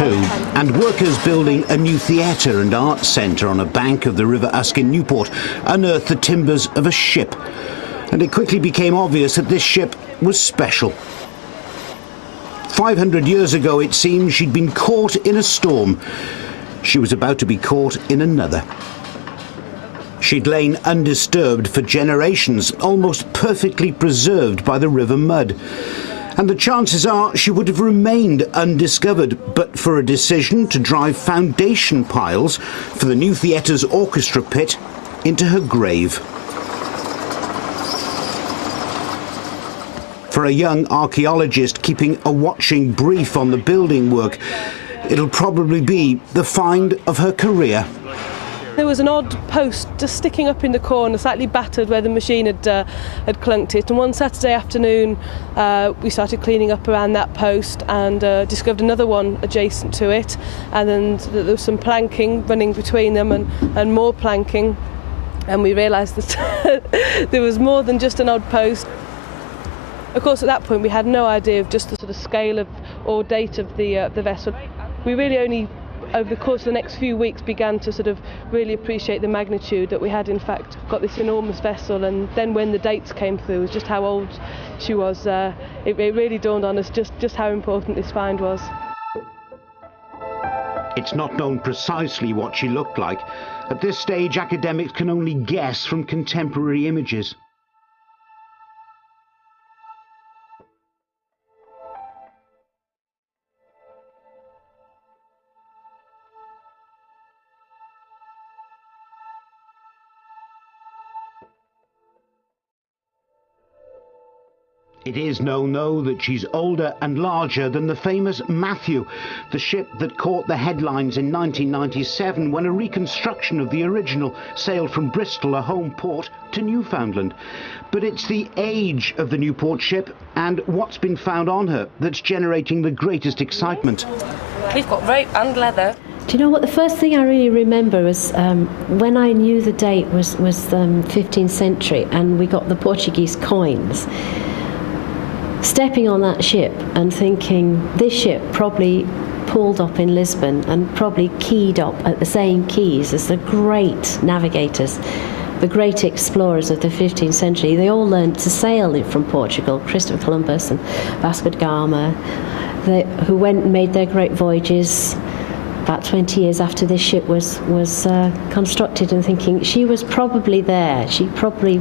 II, and workers building a new theatre and arts centre on a bank of the River Usk in Newport unearthed the timbers of a ship. And it quickly became obvious that this ship was special. 500 years ago, it seemed, she'd been caught in a storm. She was about to be caught in another. She'd lain undisturbed for generations, almost perfectly preserved by the river mud. And the chances are she would have remained undiscovered but for a decision to drive foundation piles for the new theatre's orchestra pit into her grave. For a young archaeologist keeping a watching brief on the building work, it'll probably be the find of her career. There was an odd post just sticking up in the corner, slightly battered where the machine had clunked it. And one Saturday afternoon, we started cleaning up around that post and discovered another one adjacent to it. And then there was some planking running between them and more planking. And we realised that there was more than just an odd post. Of course, at that point, we had no idea of just the sort of scale of or date of the vessel. We really only, over the course of the next few weeks, began to sort of really appreciate the magnitude that we had, in fact, got this enormous vessel. And then when the dates came through, just how old she was, it really dawned on us just how important this find was. It's not known precisely what she looked like. At this stage, academics can only guess from contemporary images. It is known, though, that she's older and larger than the famous Matthew, the ship that caught the headlines in 1997 when a reconstruction of the original sailed from Bristol, a home port, to Newfoundland. But it's the age of the Newport ship and what's been found on her that's generating the greatest excitement. We've got rope and leather. Do you know what the first thing I really remember was when I knew the date was 15th century and we got the Portuguese coins. Stepping on that ship and thinking this ship probably pulled up in Lisbon and probably keyed up at the same quays as the great navigators, the great explorers of the 15th century. They all learned to sail from Portugal, Christopher Columbus and Vasco da Gama, who went and made their great voyages about 20 years after this ship was constructed, and thinking she was probably there. She probably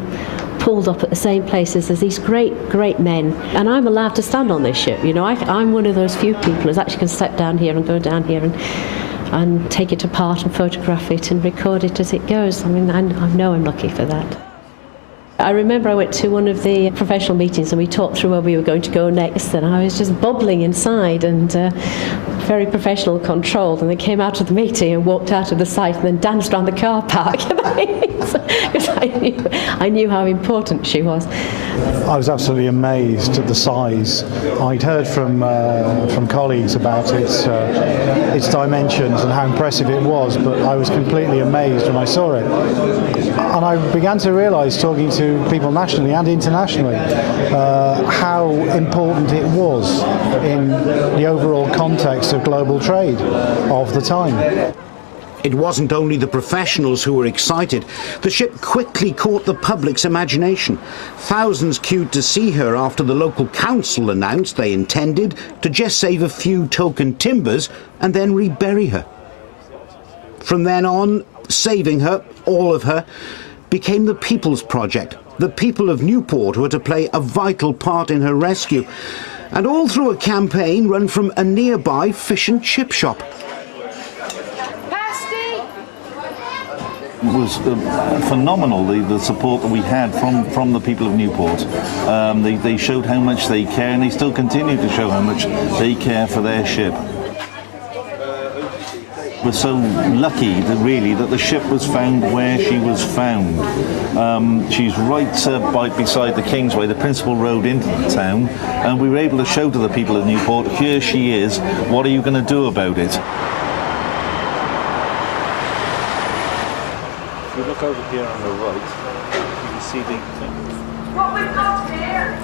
pulled up at the same places as these great men, and I'm allowed to stand on this ship. You know, I'm one of those few people who actually can step down here and go down here and take it apart and photograph it and record it as it goes. I mean, I know I'm lucky for that. I remember I went to one of the professional meetings and we talked through where we were going to go next, and I was just bubbling inside and very professional, controlled, and they came out of the meeting and walked out of the site and then danced around the car park because I knew how important she was. I was absolutely amazed at the size. I'd heard from colleagues about its dimensions and how impressive it was, but I was completely amazed when I saw it. And I began to realise, talking to people nationally and internationally, how important it was in the overall context of global trade of the time. It wasn't only the professionals who were excited. The ship quickly caught the public's imagination. Thousands queued to see her after the local council announced they intended to just save a few token timbers and then rebury her. From then on, saving her, all of her, became the People's Project. The people of Newport were to play a vital part in her rescue, and all through a campaign run from a nearby fish and chip shop. It was phenomenal, the support that we had from the people of Newport. They showed how much they care, and they still continue to show how much they care for their ship. We're so lucky that the ship was found where she was found. She's right beside the Kingsway, the principal road into the town, and we were able to show to the people of Newport, here she is, what are you going to do about it? If you look over here on the right, you can see the... What we've got here!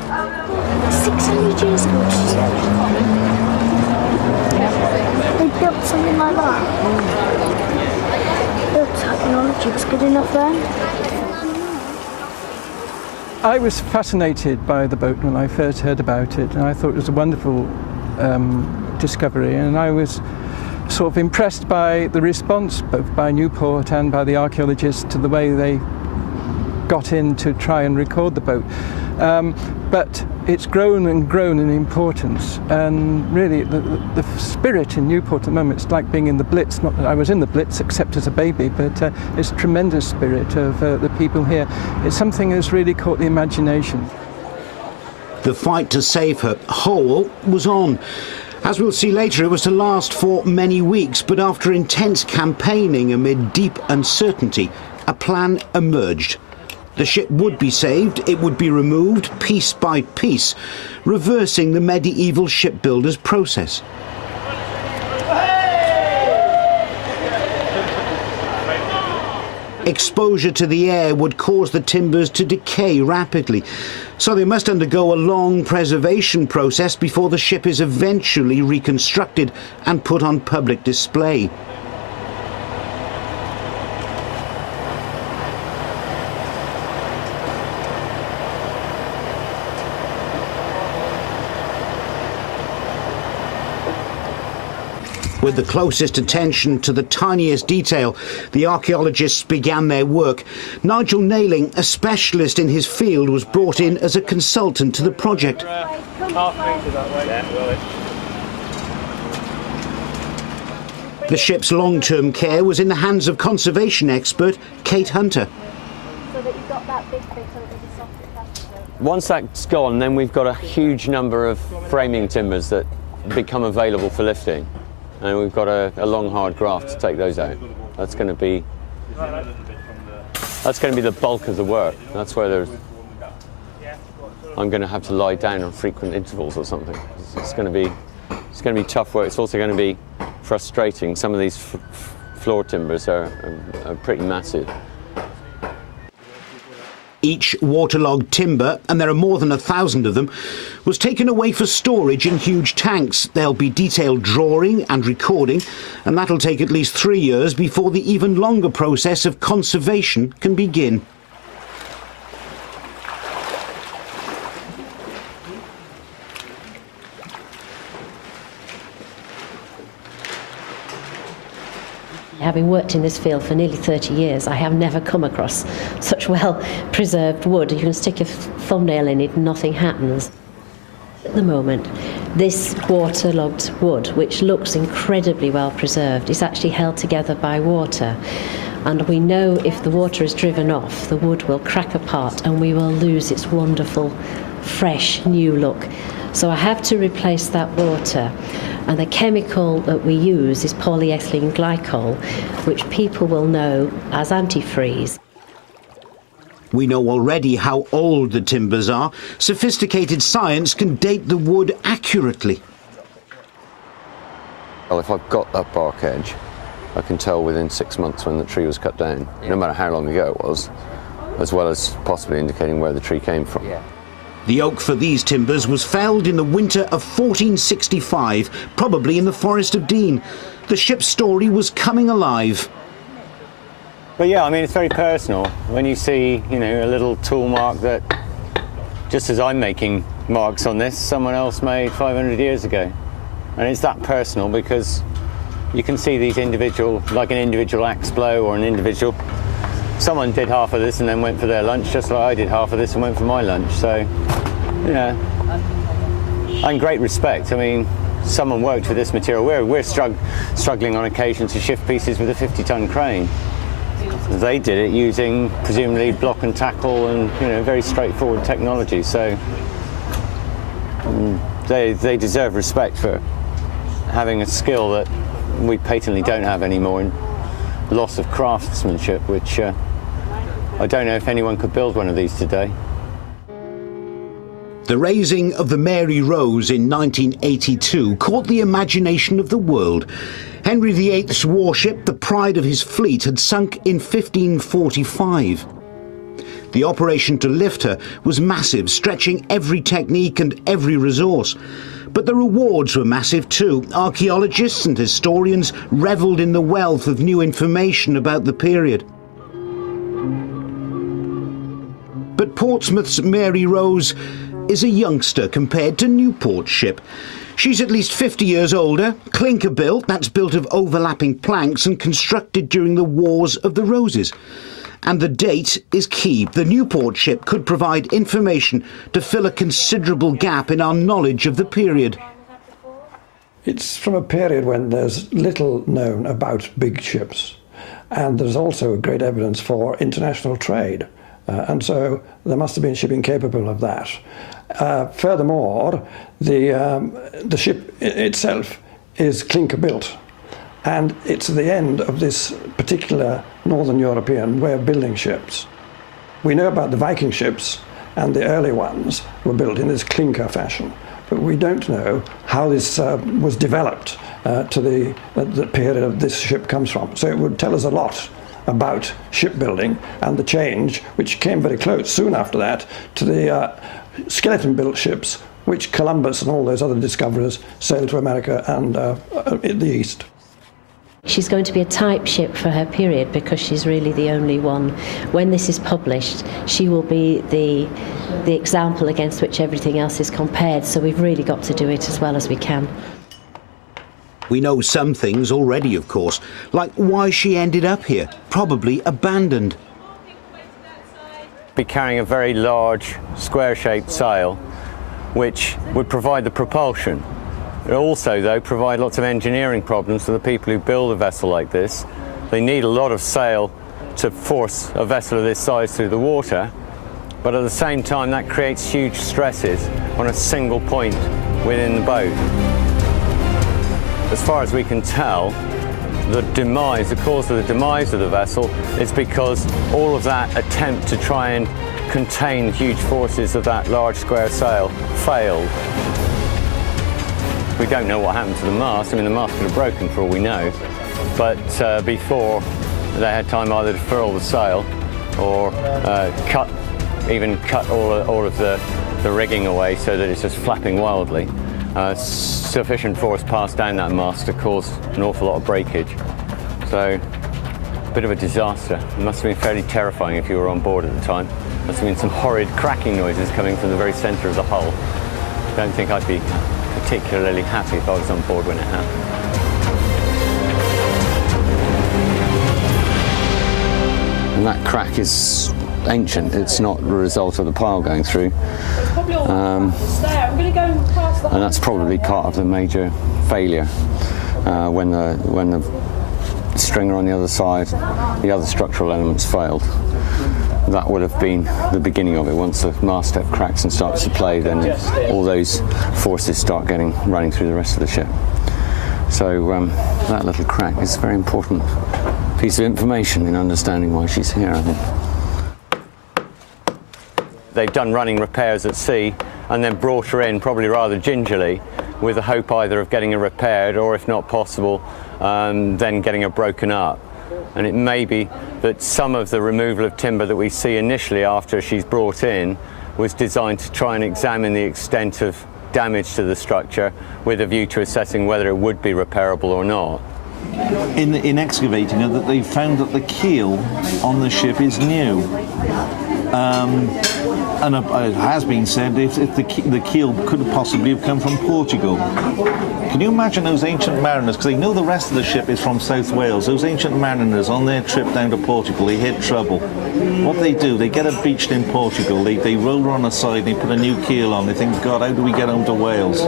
600 years ago, she said. They something like that. The technology was good enough then. I was fascinated by the boat when I first heard about it, and I thought it was a wonderful discovery, and I was sort of impressed by the response both by Newport and by the archaeologists to the way they got in to try and record the boat. But it's grown and grown in importance, and really the spirit in Newport at the moment, it's like being in the Blitz. Not that I was in the Blitz except as a baby, but it's tremendous spirit of the people here. It's something that's really caught the imagination. The fight to save her whole was on. As we'll see later, it was to last for many weeks, but after intense campaigning amid deep uncertainty, a plan emerged. The ship would be saved, it would be removed piece by piece, reversing the medieval shipbuilder's process. Exposure to the air would cause the timbers to decay rapidly, so they must undergo a long preservation process before the ship is eventually reconstructed and put on public display. With the closest attention to the tiniest detail, the archaeologists began their work. Nigel Nailing, a specialist in his field, was brought in as a consultant to the project. The ship's long-term care was in the hands of conservation expert Kate Hunter. Once that's gone, then we've got a huge number of framing timbers that become available for lifting. And we've got a long, hard graft to take those out. That's going to be the bulk of the work. That's where I'm going to have to lie down on frequent intervals or something. It's going to be tough work. It's also going to be frustrating. Some of these floor timbers are pretty massive. Each waterlogged timber, and there are more than 1,000 of them, was taken away for storage in huge tanks. There'll be detailed drawing and recording, and that'll take at least 3 years before the even longer process of conservation can begin. Having worked in this field for nearly 30 years, I have never come across such well-preserved wood. You can stick your thumbnail in it and nothing happens. At the moment, this waterlogged wood, which looks incredibly well preserved, is actually held together by water. And we know if the water is driven off, the wood will crack apart and we will lose its wonderful, fresh, new look. So I have to replace that water. And the chemical that we use is polyethylene glycol, which people will know as antifreeze. We know already how old the timbers are. Sophisticated science can date the wood accurately. Well, if I've got that bark edge, I can tell within 6 months when the tree was cut down, no matter how long ago it was, as well as possibly indicating where the tree came from. Yeah. The oak for these timbers was felled in the winter of 1465, probably in the Forest of Dean. The ship's story was coming alive. But yeah, I mean, it's very personal. When you see, a little tool mark that, just as I'm making marks on this, someone else made 500 years ago. And it's that personal because you can see these individual, like an individual axe blow or an individual. Someone did half of this and then went for their lunch, just like I did half of this and went for my lunch. So, and great respect. I mean, someone worked with this material. We're struggling on occasion to shift pieces with a 50-ton crane. They did it using presumably block and tackle and very straightforward technology. So they deserve respect for having a skill that we patently don't have anymore, and loss of craftsmanship, which I don't know if anyone could build one of these today. The raising of the Mary Rose in 1982 caught the imagination of the world. Henry VIII's warship, the pride of his fleet, had sunk in 1545. The operation to lift her was massive, stretching every technique and every resource. But the rewards were massive too. Archaeologists and historians revelled in the wealth of new information about the period. But Portsmouth's Mary Rose is a youngster compared to Newport's ship. She's at least 50 years older, clinker built, that's built of overlapping planks and constructed during the Wars of the Roses. And the date is key. The Newport ship could provide information to fill a considerable gap in our knowledge of the period. It's from a period when there's little known about big ships, and there's also great evidence for international trade. And so there must have been shipping capable of that. Furthermore, the ship itself is clinker built, and it's the end of this particular Northern European way of building ships. We know about the Viking ships, and the early ones were built in this clinker fashion, but we don't know how this was developed to the period of this ship comes from. So it would tell us a lot about shipbuilding and the change, which came very close soon after that to the skeleton-built ships which Columbus and all those other discoverers sailed to America and in the East. She's going to be a type ship for her period because she's really the only one. When this is published, she will be the example against which everything else is compared, so we've really got to do it as well as we can. We know some things already, of course, like why she ended up here, probably abandoned. Be carrying a very large square-shaped sail which would provide the propulsion. It also, though, provide lots of engineering problems for the people who build a vessel like this. They need a lot of sail to force a vessel of this size through the water, but at the same time that creates huge stresses on a single point within the boat. As far as we can tell, the cause of the demise of the vessel is because all of that attempt to try and contain huge forces of that large square sail failed. We don't know what happened to the mast. I mean, the mast could have broken for all we know, but before they had time either to furl the sail or cut all of the rigging away so that it's just flapping wildly. Sufficient force passed down that mast to cause an awful lot of breakage. So, a bit of a disaster. It must have been fairly terrifying if you were on board at the time. Must have been some horrid cracking noises coming from the very centre of the hull. Don't think I'd be particularly happy if I was on board when it happened. And that crack is ancient. It's not the result of the pile going through. And that's probably part of the major failure when the stringer on the other side, the other structural elements failed. That would have been the beginning of it. Once the mast step cracks and starts to play, then all those forces start running through the rest of the ship. So that little crack is a very important piece of information in understanding why she's here, I think. They've done running repairs at sea and then brought her in, probably rather gingerly, with the hope either of getting her repaired or, if not possible, then getting her broken up. And it may be that some of the removal of timber that we see initially after she's brought in was designed to try and examine the extent of damage to the structure with a view to assessing whether it would be repairable or not. In excavating it, that they found that the keel on the ship is new. And it has been said if the keel could possibly have come from Portugal. Can you imagine those ancient mariners, because they know the rest of the ship is from South Wales, those ancient mariners on their trip down to Portugal, they hit trouble. What they do, they get her beached in Portugal, they roll her on the side, they put a new keel on, they think, God, how do we get home to Wales?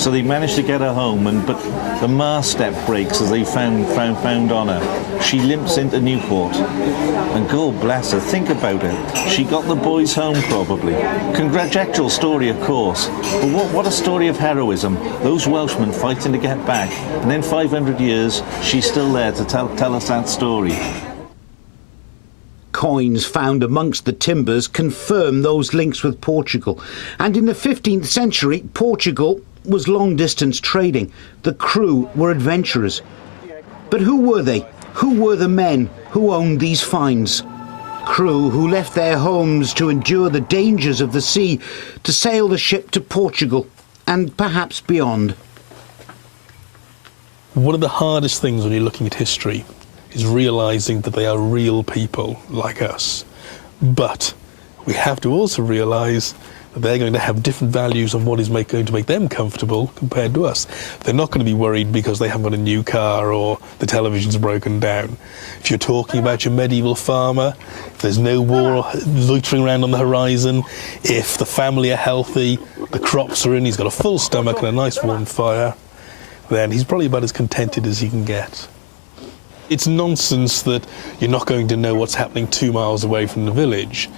So they managed to get her home, but the mast step breaks as they found on her. She limps into Newport, and God bless her, think about it. She got the boys home probably. Conjectural story, of course, but what a story of heroism. Those Welshmen fighting to get back, and then 500 years, she's still there to tell us that story. Coins found amongst the timbers confirm those links with Portugal, and in the 15th century, Portugal was long-distance trading. The crew were adventurers. But who were they? Who were the men who owned these finds? Crew who left their homes to endure the dangers of the sea, to sail the ship to Portugal. and perhaps beyond. One of the hardest things when you're looking at history is realising that they are real people like us. But we have to also realise that they're going to have different values on what is going to make them comfortable compared to us. They're not going to be worried because they haven't got a new car or the television's broken down. If you're talking about your medieval farmer, if there's no war loitering around on the horizon, if the family are healthy, the crops are in, he's got a full stomach and a nice warm fire, then he's probably about as contented as he can get. It's nonsense that you're not going to know what's happening 2 miles away from the village.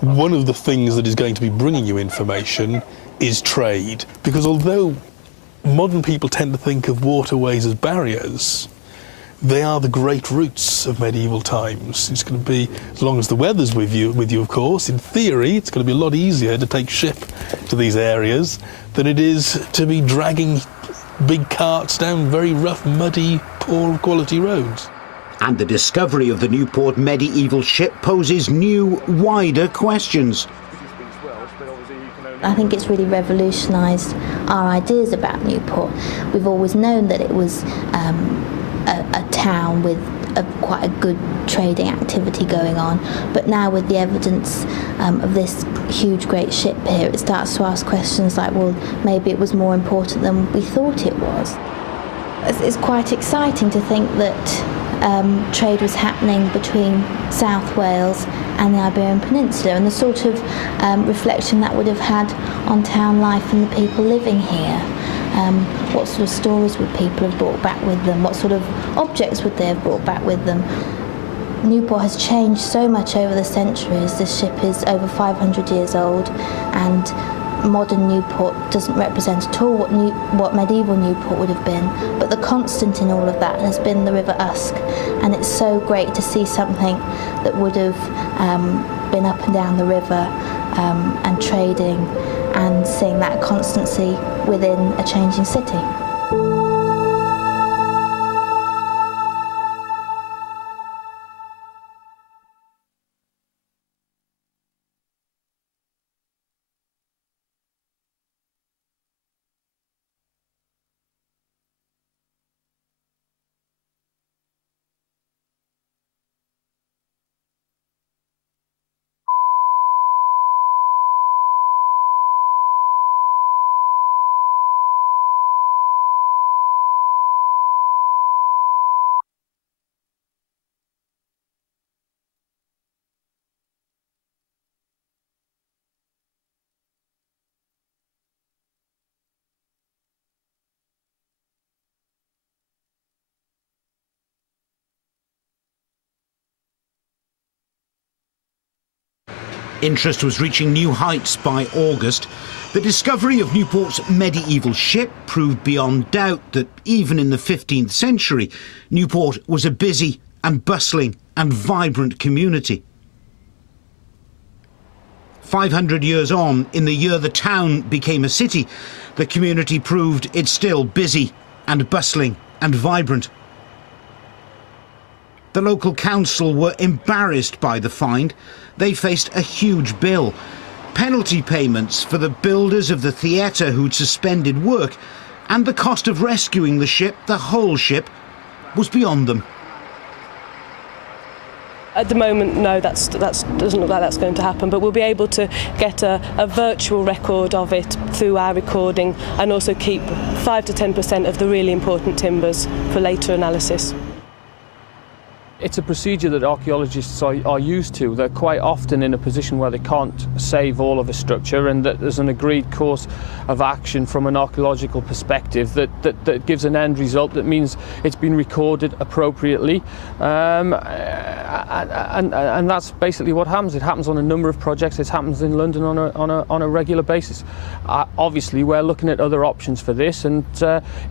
One of the things that is going to be bringing you information is trade, because although modern people tend to think of waterways as barriers, they are the great routes of medieval times. It's going to be, as long as the weather's with you of course, in theory it's going to be a lot easier to take ship to these areas than it is to be dragging big carts down very rough, muddy, poor quality roads. And the discovery of the Newport medieval ship poses new, wider questions. I think it's really revolutionised our ideas about Newport. We've always known that it was a town with quite a good trading activity going on, but now with the evidence of this huge great ship here, it starts to ask questions like, well, maybe it was more important than we thought it was. It's quite exciting to think that trade was happening between South Wales and the Iberian Peninsula, and the sort of reflection that would have had on town life and the people living here. What sort of stories would people have brought back with them? What sort of objects would they have brought back with them? Newport has changed so much over the centuries. This ship is over 500 years old, and modern Newport doesn't represent at all what medieval Newport would have been, but the constant in all of that has been the River Usk, and it's so great to see something that would have been up and down the river and trading, and seeing that constancy within a changing city. Interest was reaching new heights by August. The discovery of Newport's medieval ship proved beyond doubt that even in the 15th century, Newport was a busy and bustling and vibrant community. 500 years on, in the year the town became a city, the community proved it's still busy and bustling and vibrant. The local council were embarrassed by the find. They faced a huge bill. Penalty payments for the builders of the theatre who'd suspended work, and the cost of rescuing the ship, the whole ship, was beyond them. At the moment, no, that doesn't look like that's going to happen, but we'll be able to get a virtual record of it through our recording, and also keep 5 to 10% of the really important timbers for later analysis. It's a procedure that archaeologists are used to. They're quite often in a position where they can't save all of a structure, and that there's an agreed course of action from an archaeological perspective that gives an end result that means it's been recorded appropriately. And that's basically what happens. It happens on a number of projects. It happens in London on a regular basis. Obviously, we're looking at other options for this, and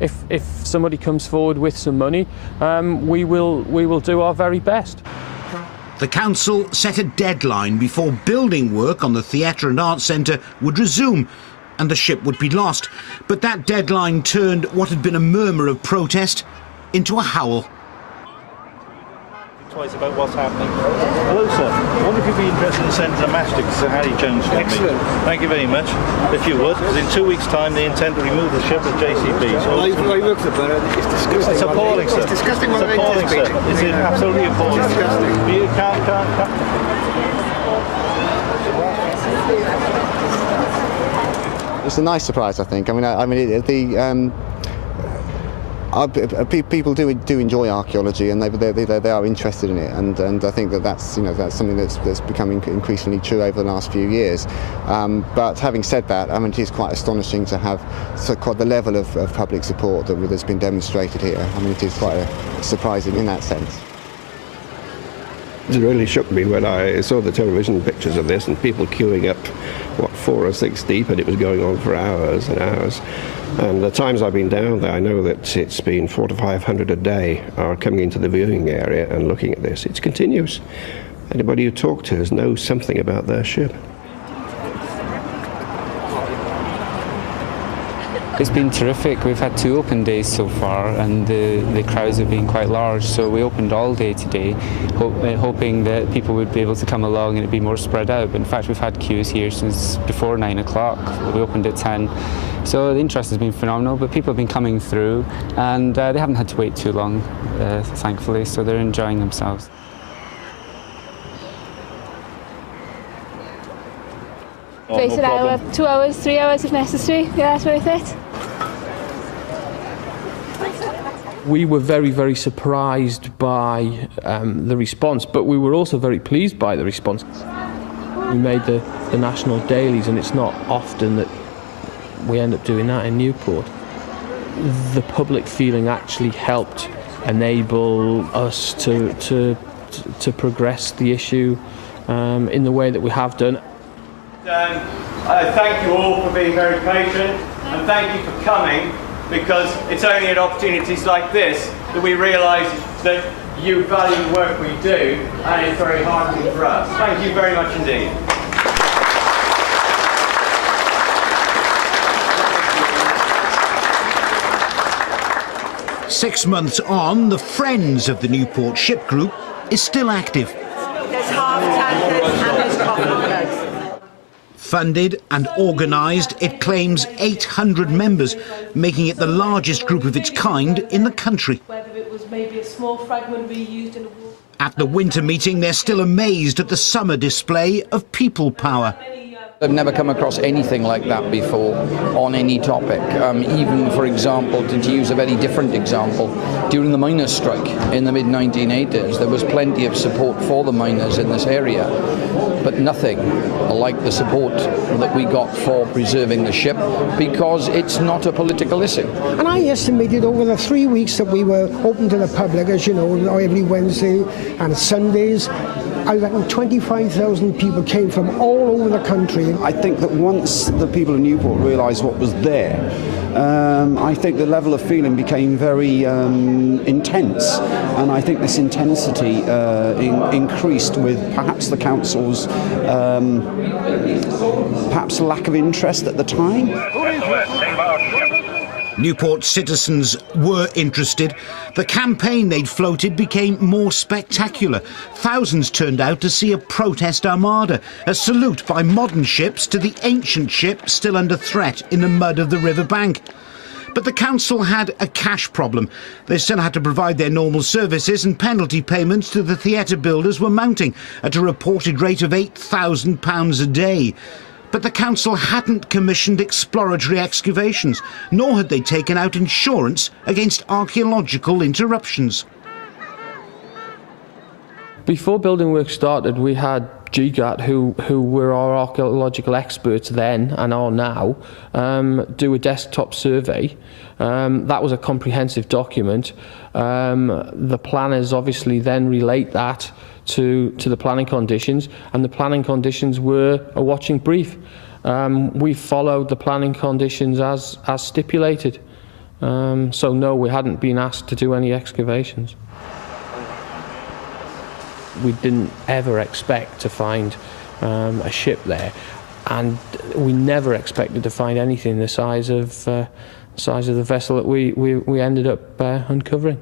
if somebody comes forward with some money, we will do our very best. The council set a deadline before building work on the Theatre and Arts Centre would resume, and the ship would be lost. But that deadline turned what had been a murmur of protest into a howl. Twice about what's happening. Hello, sir. I wonder if you'd be interested in sending a message to Sir Harry Jones for me. Thank you very much. If you would, because in 2 weeks' time they intend to remove the ship at JCB. So I looked at it. It's disgusting. It's appalling, sir. It's disgusting. It's appalling, sir. It's absolutely appalling. It's disgusting. You can't. It's a nice surprise, I think. People do enjoy archaeology, and they are interested in it, and I think that's something that's becoming increasingly true over the last few years. But having said that, it is quite astonishing to have quite the level of public support that's been demonstrated here. It is quite surprising in that sense. It really shook me when I saw the television pictures of this and people queuing up, 4 or 6 deep, and it was going on for hours and hours. And the times I've been down there, I know that it's been 400 to 500 a day are coming into the viewing area and looking at this. It's continuous. Anybody you talk to knows something about their ship. It's been terrific. We've had 2 open days so far, and the crowds have been quite large. So we opened all day today, hoping that people would be able to come along and it'd be more spread out. But in fact, we've had queues here since before 9 o'clock. We opened at 10. So the interest has been phenomenal, but people have been coming through, and they haven't had to wait too long, thankfully. So they're enjoying themselves. Wait an hour, 2 hours, 3 hours if necessary. Yeah, that's worth it. We were very, very surprised by the response, but we were also very pleased by the response. We made the national dailies, and it's not often that we end up doing that in Newport. The public feeling actually helped enable us to progress the issue in the way that we have done. I thank you all for being very patient, and thank you for coming, because it's only at opportunities like this that we realise that you value the work we do, and it's very heartening for us. Thank you very much indeed. Six months on, the Friends of the Newport Ship Group is still active. There's half tankers and there's coffin bags. Funded and organised, it claims 800 members, making it the largest group of its kind in the country. Whether it was maybe a small fragment reused in a war. At the winter meeting, they're still amazed at the summer display of people power. I've never come across anything like that before on any topic. Even, for example, to use a very different example, during the miners' strike in the mid-1980s, there was plenty of support for the miners in this area, but nothing like the support that we got for preserving the ship, because it's not a political issue. And I estimated over the 3 weeks that we were open to the public, as you know, every Wednesday and Sundays, I reckon 25,000 people came from all over the country. I think that once the people of Newport realised what was there, I think the level of feeling became very intense, and I think this intensity increased with perhaps the council's perhaps lack of interest at the time. Newport citizens were interested. The campaign they'd floated became more spectacular. Thousands turned out to see a protest armada, a salute by modern ships to the ancient ship still under threat in the mud of the river bank. But the council had a cash problem. They still had to provide their normal services, and penalty payments to the theatre builders were mounting at a reported rate of £8,000 a day. But the council hadn't commissioned exploratory excavations, nor had they taken out insurance against archaeological interruptions. Before building work started, we had GGAT, who were our archaeological experts then and are now, do a desktop survey. That was a comprehensive document. The planners obviously then relate that to the planning conditions, and the planning conditions were a watching brief. We followed the planning conditions as stipulated. So no, we hadn't been asked to do any excavations. We didn't ever expect to find a ship there, and we never expected to find anything the size of size of the vessel that we ended up uncovering.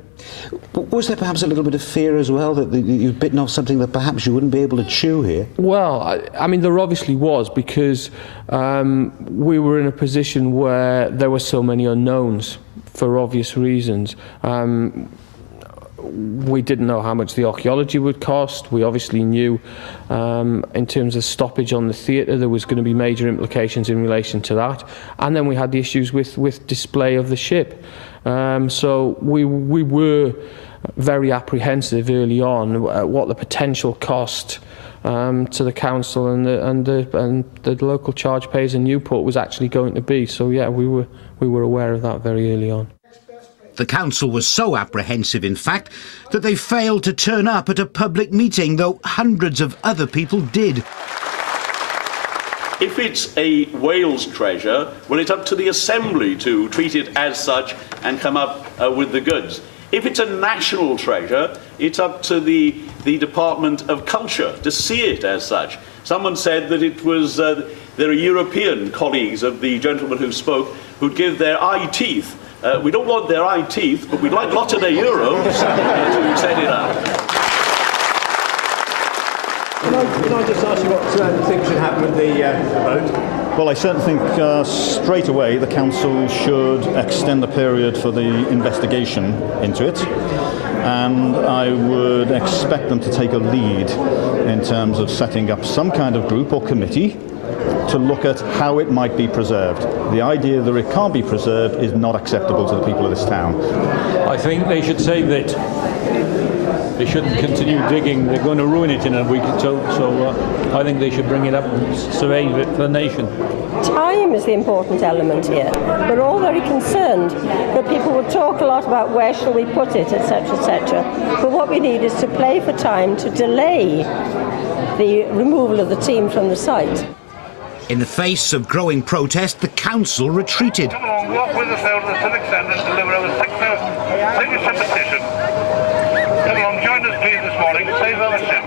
Was there perhaps a little bit of fear as well that you'd bitten off something that perhaps you wouldn't be able to chew here? Well, I mean, there obviously was, because we were in a position where there were so many unknowns for obvious reasons. We didn't know how much the archaeology would cost. We obviously knew in terms of stoppage on the theatre there was going to be major implications in relation to that. And then we had the issues with display of the ship. So we were very apprehensive early on what the potential cost to the council and the local charge payers in Newport was actually going to be. So yeah, we were aware of that very early on. The council was so apprehensive, in fact, that they failed to turn up at a public meeting, though hundreds of other people did. If it's a Wales treasure, well, it's up to the Assembly to treat it as such and come up with the goods. If it's a national treasure, it's up to the Department of Culture to see it as such. Someone said that it was there are European colleagues of the gentleman who spoke who'd give their eye teeth. We don't want their eye teeth, but we'd like lots of their euros to set it up. Can I just ask you what you think should happen with the boat? Well, I certainly think straight away the council should extend the period for the investigation into it, and I would expect them to take a lead in terms of setting up some kind of group or committee to look at how it might be preserved. The idea that it can't be preserved is not acceptable to the people of this town. I think they should save it. They shouldn't continue digging. They're going to ruin it in a week or so. So I think they should bring it up and survey it for the nation. Time is the important element here. We're all very concerned that people would talk a lot about where shall we put it, etc., etc. But what we need is to play for time to delay the removal of the team from the site. In the face of growing protest, the council retreated. Come along, walk with us over to Civic Centre and deliver over 6,000 signature petition. Come along, join us please this morning, save our ship.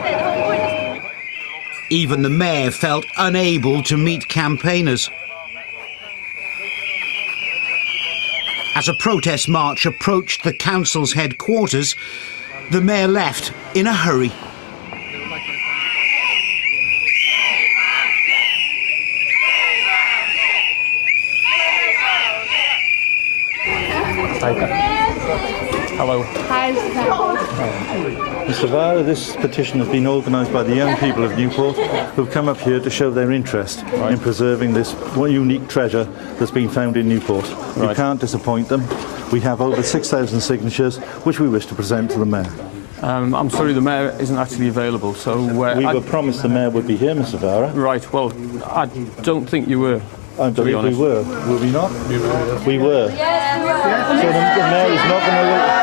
Even the mayor felt unable to meet campaigners. As a protest march approached the council's headquarters, the mayor left in a hurry. Hello. Hi. Mr. Vara, this petition has been organised by the young people of Newport who've come up here to show their interest in preserving this unique treasure that's been found in Newport. Right. We can't disappoint them. We have over 6,000 signatures which we wish to present to the Mayor. I'm sorry, the mayor isn't actually available, so... we were promised the Mayor would be here, Mr. Vara. Right, well, I don't think you were. I believe we were. Were we not? We were. So the Mayor is not going to...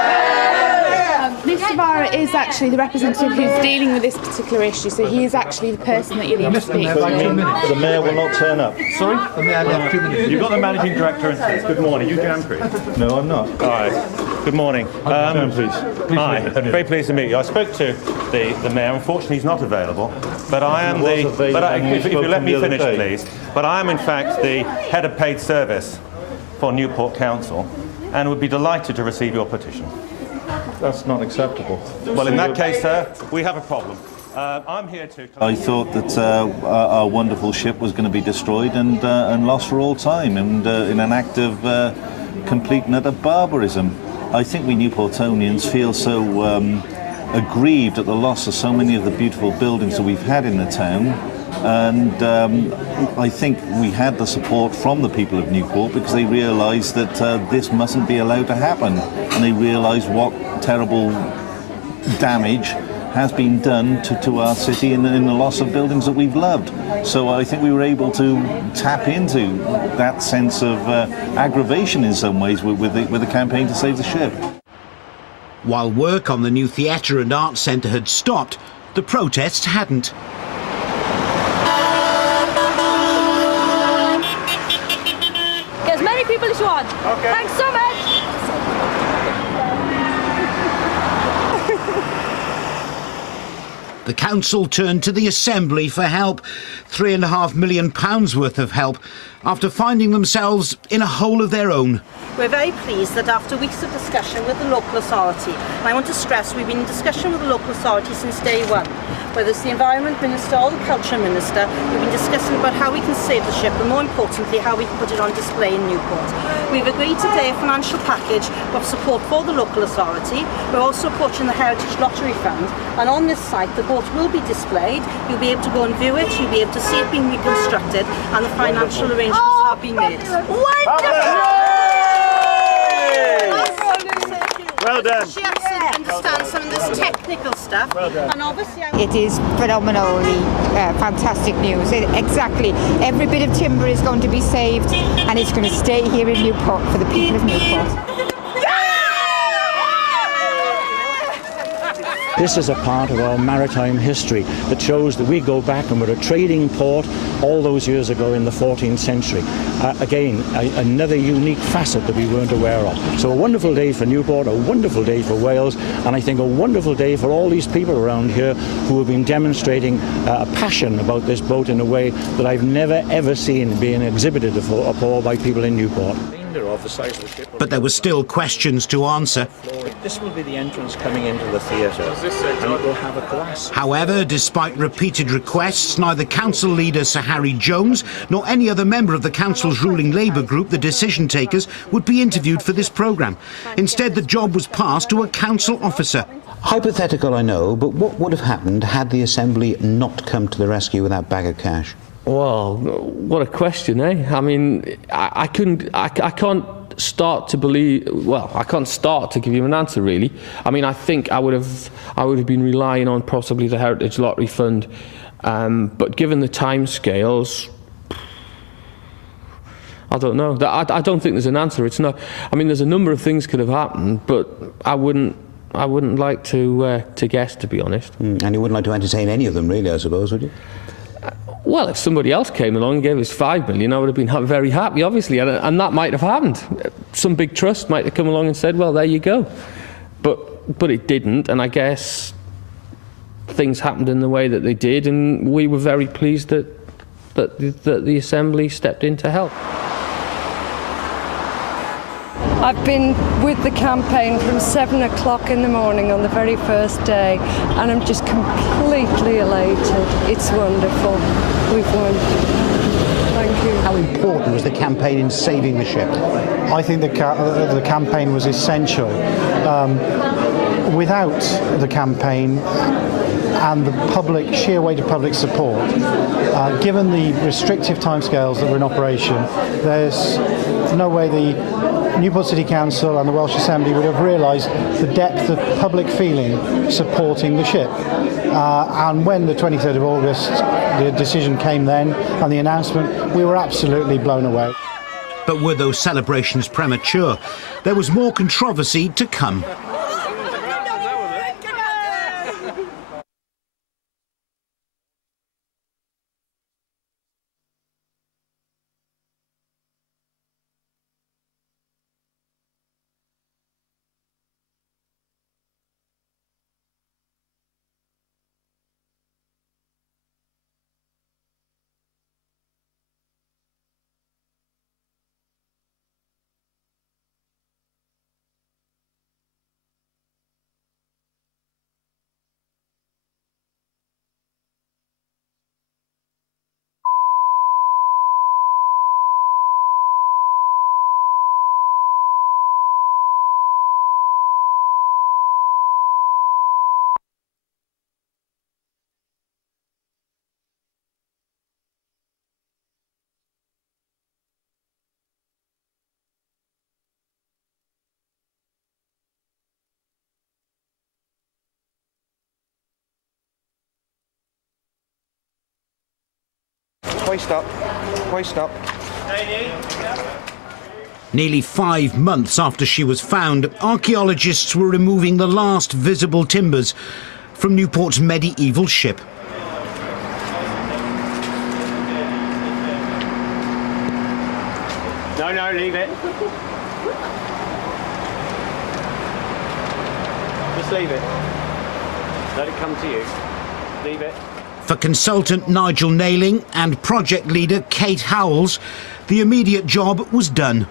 Mr. Vara is actually the representative who's dealing with this particular issue, so he is actually the person that you need to speak So you mean to. the Mayor will not turn up? Sorry? The Mayor left 2 minutes. You've got the Managing Director and good morning. You Jamprey? No, I'm not. All right. Good morning. Please. Hi. Very pleased to meet you. I spoke to the Mayor. Unfortunately, he's not available. But I am the... But if you let me finish, please. But I am, in fact, the head of paid service for Newport Council and would be delighted to receive your petition. That's not acceptable. Well, in that case, sir, we have a problem. I'm here to... I thought that our wonderful ship was going to be destroyed and lost for all time, and in an act of complete and utter barbarism. I think we Newportonians feel so aggrieved at the loss of so many of the beautiful buildings that we've had in the town. And I think we had the support from the people of Newport because they realised that this mustn't be allowed to happen, and they realised what terrible damage has been done to our city in the loss of buildings that we've loved. So I think we were able to tap into that sense of aggravation in some ways with the campaign to save the ship. While work on the new theatre and arts centre had stopped, the protests hadn't. As many people as you want. Okay. Thanks so much. The council turned to the Assembly for help, £3.5 million worth of help, after finding themselves in a hole of their own. We're very pleased that after weeks of discussion with the local authority, and I want to stress we've been in discussion with the local authority since day one, whether it's the Environment Minister or the Culture Minister, we've been discussing about how we can save the ship and more importantly how we can put it on display in Newport. We've agreed today a financial package of support for the local authority. We're also approaching the Heritage Lottery Fund, and on this site the boat will be displayed. You'll be able to go and view it, you'll be able to see it being reconstructed, and the financial arrangements have been made. Well done. She absolutely understands some of this technical stuff. Well done. And obviously it is phenomenally fantastic news. Exactly. Every bit of timber is going to be saved and it's going to stay here in Newport for the people of Newport. This is a part of our maritime history that shows that we go back and we're a trading port all those years ago in the 14th century. Again, another unique facet that we weren't aware of. So a wonderful day for Newport, a wonderful day for Wales, and I think a wonderful day for all these people around here who have been demonstrating a passion about this boat in a way that I've never ever seen being exhibited before by people in Newport. Of the size of the ship. But there were still questions to answer. This will be the entrance coming into the theatre, and it will have a glass. However, despite repeated requests, neither council leader Sir Harry Jones nor any other member of the council's ruling Labour group, the Decision Takers, would be interviewed for this programme. Instead, the job was passed to a council officer. Hypothetical, I know, but what would have happened had the Assembly not come to the rescue with that bag of cash? Well, what a question, eh? I mean, I can't start to believe. Well, I can't start to give you an answer, really. I mean, I think I would have been relying on possibly the Heritage Lottery Fund, but given the timescales, I don't know. I don't think there's an answer. It's not. I mean, there's a number of things could have happened, but I wouldn't like to guess, to be honest. And you wouldn't like to entertain any of them, really, I suppose, would you? Well, if somebody else came along and gave us $5 million, I would have been very happy, obviously, and that might have happened. Some big trust might have come along and said, well, there you go. But it didn't, and I guess things happened in the way that they did, and we were very pleased that the Assembly stepped in to help. I've been with the campaign from 7 o'clock in the morning on the very first day, and I'm just completely elated. It's wonderful. We've won. Thank you. How important was the campaign in saving the ship? I think the campaign was essential. Without the campaign and the sheer weight of public support, given the restrictive timescales that were in operation, there's no way the Newport City Council and the Welsh Assembly would have realised the depth of public feeling supporting the ship. And when the 23rd of August, the decision came then, and the announcement, we were absolutely blown away. But were those celebrations premature? There was more controversy to come. Hoist up. Hoist up. Nearly 5 months after she was found, archaeologists were removing the last visible timbers from Newport's medieval ship. No, leave it. Just leave it. Let it come to you. Leave it. For consultant Nigel Nailing and project leader Kate Howells, the immediate job was done.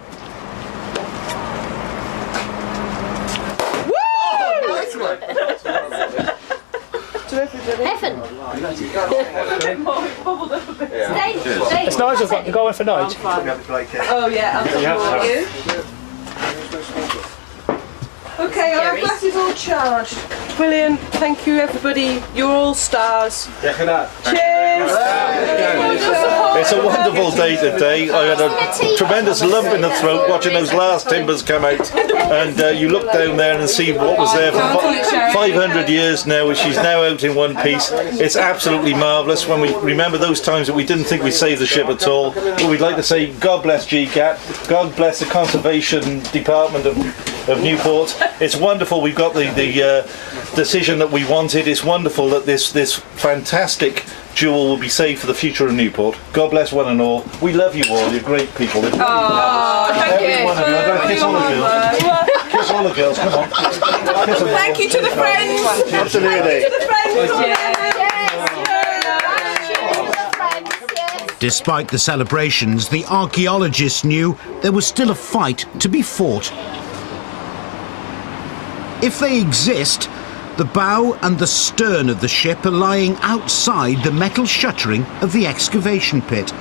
It's Nigel's got to go in for Nigel. Oh yeah, I'll you. Okay, our glass is all charged. Brilliant, thank you everybody, you're all stars. Cheers! It's a wonderful day today. I had a tremendous lump in the throat watching those last timbers come out, and you look down there and see what was there for 500 years now, she's now out in one piece. It's absolutely marvellous. When we remember those times that we didn't think we'd save the ship at all, but we'd like to say God bless GCAT, God bless the Conservation Department of Newport. It's wonderful we've got the decision that we wanted. It's wonderful that this fantastic jewel will be saved for the future of Newport. God bless one and all. We love you all. You're great people. Oh, thank you. One of you. I'm going to kiss all the girls. Kiss all the girls. Come on. Kiss them. Thank you to the friends. Absolutely. Thank you to the friends. Despite the celebrations, the archaeologists knew there was still a fight to be fought. If they exist, the bow and the stern of the ship are lying outside the metal shuttering of the excavation pit.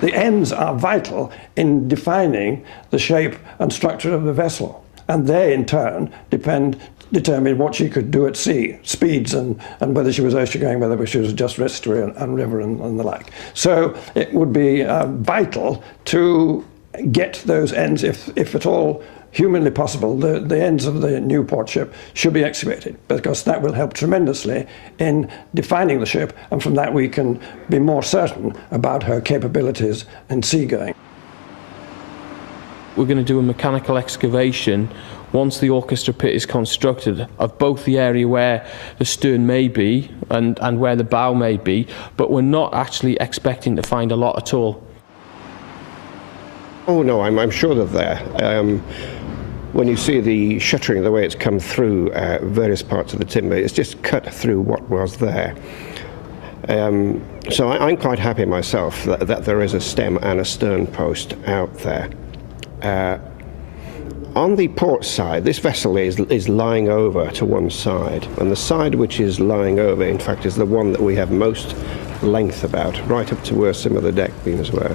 The ends are vital in defining the shape and structure of the vessel, and they in turn determine what she could do at sea, speeds and whether she was ocean-going, whether she was just estuary and river and the like. So it would be vital to get those ends, if at all humanly possible, the ends of the Newport ship should be excavated, because that will help tremendously in defining the ship, and from that we can be more certain about her capabilities in seagoing. We're going to do a mechanical excavation once the orchestra pit is constructed of both the area where the stern may be and where the bow may be, but we're not actually expecting to find a lot at all. Oh no, I'm sure they're there. When you see the shuttering, the way it's come through various parts of the timber, it's just cut through what was there. So I'm quite happy myself that there is a stem and a stern post out there. On the port side, this vessel is lying over to one side, and the side which is lying over, in fact, is the one that we have most length about, right up to where some of the deck beams were.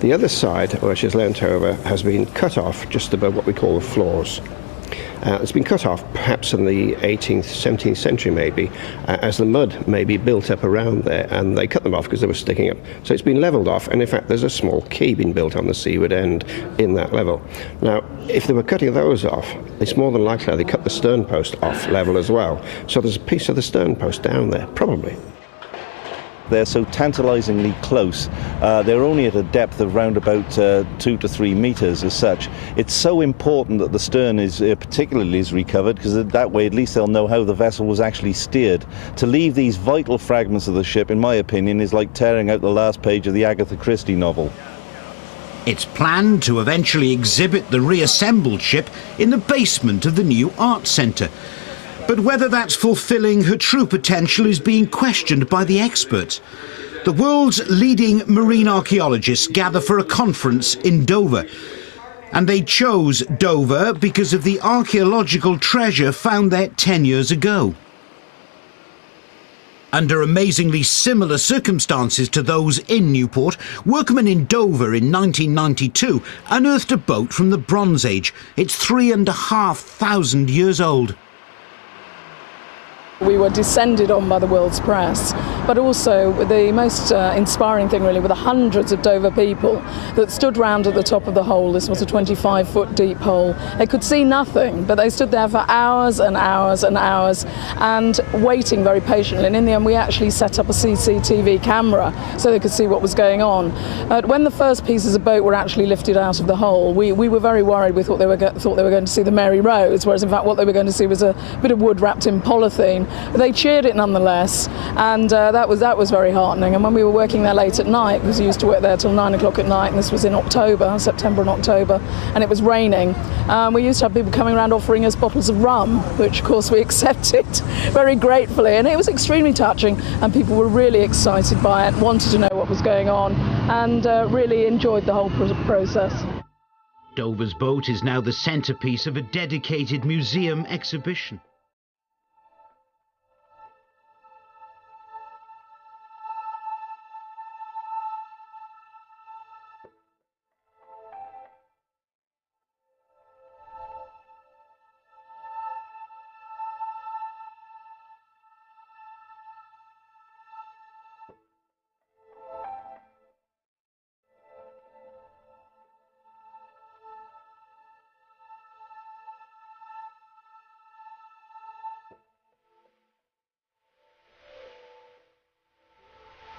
The other side, where she's leant over, has been cut off just above what we call the floors. It's been cut off perhaps in the 18th, 17th century maybe, as the mud maybe built up around there, and they cut them off because they were sticking up. So it's been levelled off, and in fact there's a small quay being built on the seaward end in that level. Now, if they were cutting those off, it's more than likely they cut the stern post off level as well. So there's a piece of the stern post down there, probably. They're so tantalisingly close. They're only at a depth of around about 2 to 3 metres as such. It's so important that the stern is particularly is recovered, because that way at least they'll know how the vessel was actually steered. To leave these vital fragments of the ship, in my opinion, is like tearing out the last page of the Agatha Christie novel. It's planned to eventually exhibit the reassembled ship in the basement of the new art centre. But whether that's fulfilling her true potential is being questioned by the experts. The world's leading marine archaeologists gather for a conference in Dover. And they chose Dover because of the archaeological treasure found there 10 years ago. Under amazingly similar circumstances to those in Newport, workmen in Dover in 1992 unearthed a boat from the Bronze Age. It's 3,500 years old. We were descended on by the world's press, but also the most inspiring thing really were the hundreds of Dover people that stood round at the top of the hole. This was a 25-foot deep hole. They could see nothing, but they stood there for hours and hours and hours and waiting very patiently. And in the end, we actually set up a CCTV camera so they could see what was going on. When the first pieces of boat were actually lifted out of the hole, we were very worried. We thought they were going to see the Mary Rose, whereas in fact what they were going to see was a bit of wood wrapped in polythene. But they cheered it nonetheless, and that was very heartening. And when we were working there late at night, because we used to work there till 9 o'clock at night, and this was in September and October, and it was raining, we used to have people coming around offering us bottles of rum, which of course we accepted very gratefully, and it was extremely touching, and people were really excited by it, wanted to know what was going on. and really enjoyed the whole process. Dover's boat is now the centrepiece of a dedicated museum exhibition.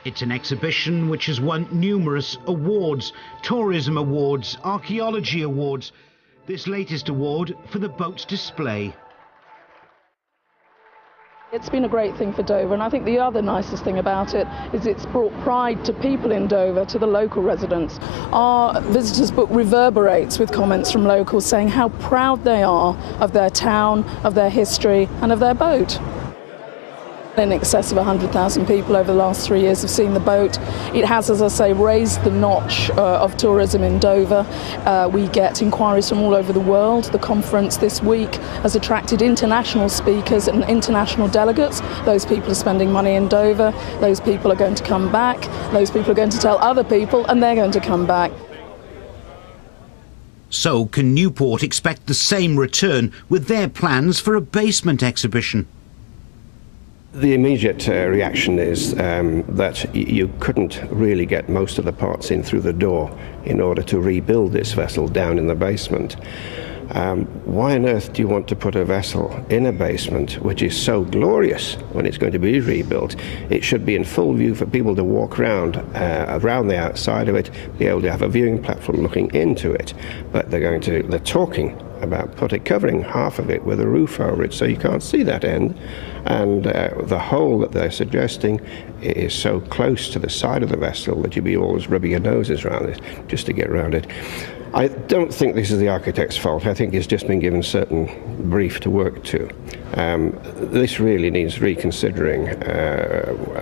It's an exhibition which has won numerous awards, tourism awards, archaeology awards. This latest award for the boat's display. It's been a great thing for Dover, and I think the other nicest thing about it is it's brought pride to people in Dover, to the local residents. Our visitors book reverberates with comments from locals saying how proud they are of their town, of their history and of their boat. In excess of 100,000 people over the last 3 years have seen the boat. It has, as I say, raised the notch of tourism in Dover. We get inquiries from all over the world. The conference this week has attracted international speakers and international delegates. Those people are spending money in Dover. Those people are going to come back. Those people are going to tell other people, and they're going to come back. So can Newport expect the same return with their plans for a basement exhibition? The immediate reaction is that you couldn't really get most of the parts in through the door in order to rebuild this vessel down in the basement. Why on earth do you want to put a vessel in a basement which is so glorious when it's going to be rebuilt? It should be in full view for people to walk around the outside of it, be able to have a viewing platform looking into it. But they're talking about covering half of it with a roof over it so you can't see that end. And the hole that they're suggesting is so close to the side of the vessel that you'd be always rubbing your noses around it just to get around it. I don't think this is the architect's fault. I think he's just been given certain brief to work to. This really needs reconsidering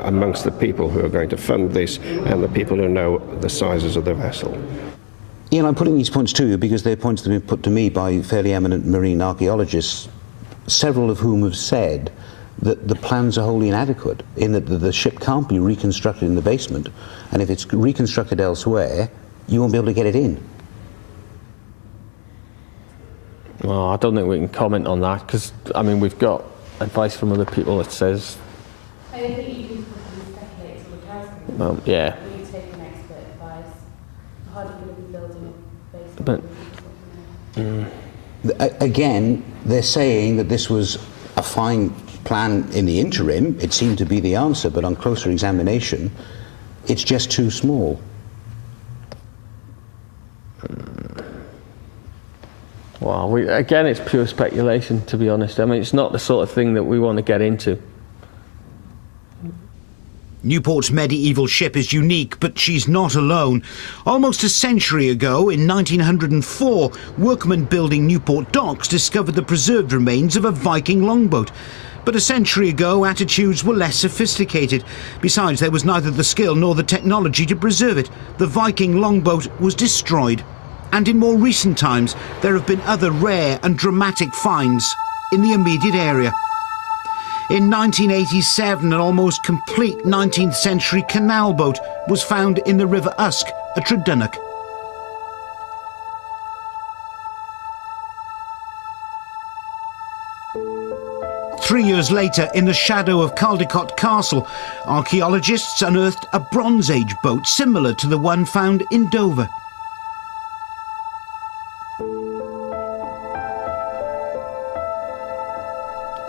amongst the people who are going to fund this and the people who know the sizes of the vessel. Ian, I'm putting these points to you because they're points that have been put to me by fairly eminent marine archaeologists, several of whom have said that the plans are wholly inadequate, in that the ship can't be reconstructed in the basement, and if it's reconstructed elsewhere, you won't be able to get it in. Well, I don't think we can comment on that, because, I mean, we've got advice from other people that says... I think you can speculate till the cows come home. Well, yeah. When you take an expert advice, how do you be building a basement? But... Again, they're saying that this was a fine plan in the interim. It seemed to be the answer, but on closer examination, it's just too small. Well, again, it's pure speculation, to be honest. I mean, it's not the sort of thing that we want to get into. Newport's medieval ship is unique, but she's not alone. Almost a century ago, in 1904, workmen building Newport docks discovered the preserved remains of a Viking longboat. But a century ago, attitudes were less sophisticated. Besides, there was neither the skill nor the technology to preserve it. The Viking longboat was destroyed. And in more recent times, there have been other rare and dramatic finds in the immediate area. In 1987, an almost complete 19th century canal boat was found in the River Usk at Tredonoc. Three years later, in the shadow of Caldecott Castle, archaeologists unearthed a Bronze Age boat similar to the one found in Dover.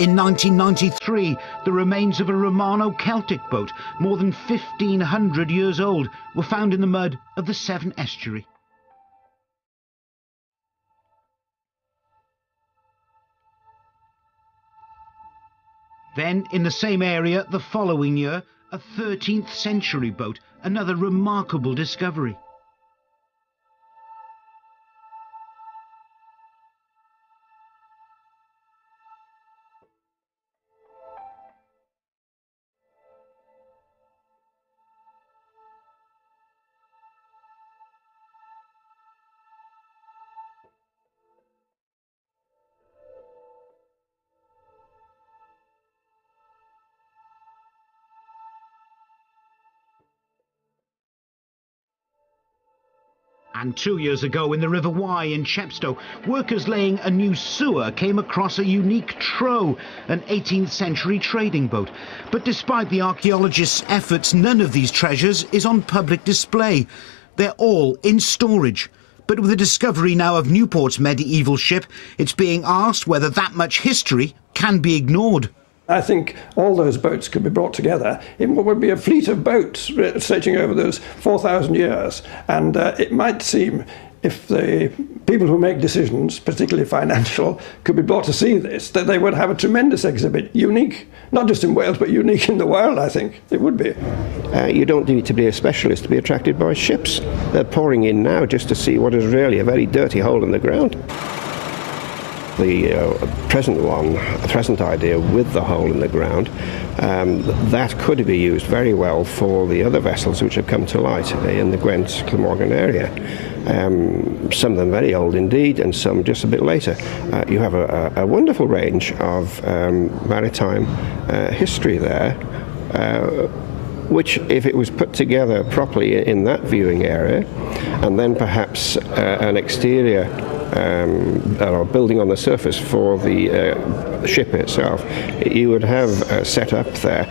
In 1993, the remains of a Romano-Celtic boat, more than 1,500 years old, were found in the mud of the Severn Estuary. Then, in the same area, the following year, a 13th century boat, another remarkable discovery. And 2 years ago in the River Wye in Chepstow, workers laying a new sewer came across a unique trough, an 18th century trading boat. But despite the archaeologists' efforts, none of these treasures is on public display. They're all in storage. But with the discovery now of Newport's medieval ship, it's being asked whether that much history can be ignored. I think all those boats could be brought together in what would be a fleet of boats stretching over those 4,000 years. And it might seem, if the people who make decisions, particularly financial, could be brought to see this, that they would have a tremendous exhibit, unique, not just in Wales, but unique in the world, I think. It would be. You don't need to be a specialist to be attracted by ships. They're pouring in now just to see what is really a very dirty hole in the ground. The present idea with the hole in the ground, that could be used very well for the other vessels which have come to light in the Gwent, Glamorgan area. Some of them very old indeed, and some just a bit later. You have a wonderful range of maritime history there, which, if it was put together properly in that viewing area, and then perhaps an exterior or building on the surface for the ship itself, you would have set up there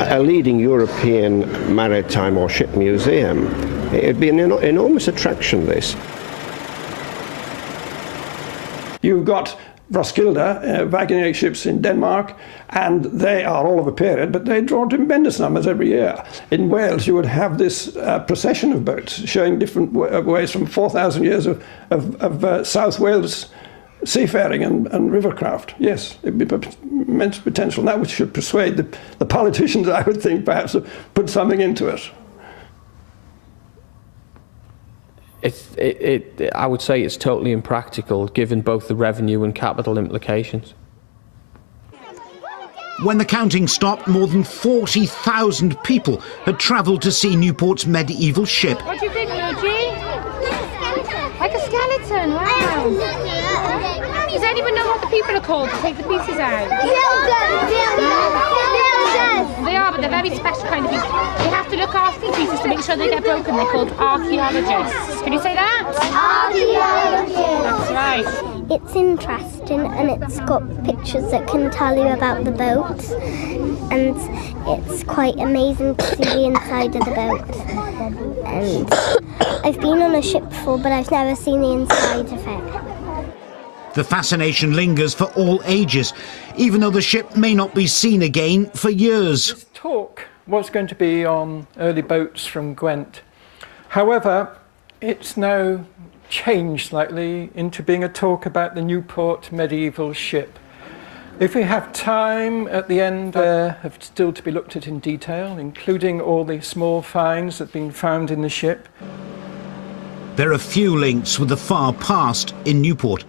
a leading European maritime or ship museum. It would be an enormous attraction, this. You've got Roskilde, Viking Age ships in Denmark, and they are all of a period, but they draw tremendous numbers every year. In Wales, you would have this procession of boats showing different ways from 4,000 years of South Wales seafaring and rivercraft. Yes, it would be immense potential. That which should persuade the politicians, I would think, perhaps, to put something into it. I would say it's totally impractical, given both the revenue and capital implications. When the counting stopped, more than 40,000 people had travelled to see Newport's medieval ship. What do you think, Luigi? Like a skeleton, wow. Does anyone know what the people are called to take the pieces out? They are, but they're very special kind of people. They have to look after the pieces to make sure they get broken. They're called archaeologists. Can you say that? Archaeologists. That's right. It's interesting, and it's got pictures that can tell you about the boat, and it's quite amazing to see the inside of the boat. And I've been on a ship before, but I've never seen the inside of it. The fascination lingers for all ages, even though the ship may not be seen again for years. This talk was going to be on early boats from Gwent. However, it's now changed slightly into being a talk about the Newport medieval ship. If we have time at the end, have still to be looked at in detail, including all the small finds that have been found in the ship. There are few links with the far past in Newport.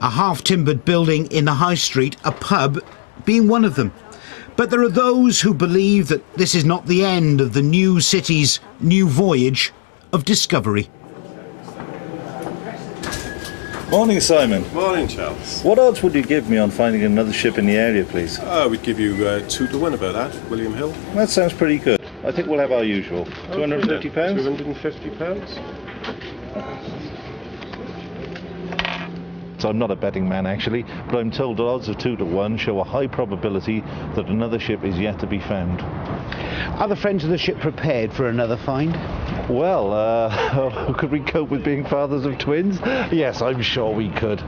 A half-timbered building in the High Street, a pub, being one of them. But there are those who believe that this is not the end of the new city's new voyage of discovery. Morning, Simon. Morning, Charles. What odds would you give me on finding another ship in the area, please? We'd give you 2 to 1 about that, William Hill. That sounds pretty good. I think we'll have our usual. £250? £250. So I'm not a betting man, actually, but I'm told that odds of 2 to 1 show a high probability that another ship is yet to be found. Are the friends of the ship prepared for another find? Well, could we cope with being fathers of twins? Yes, I'm sure we could.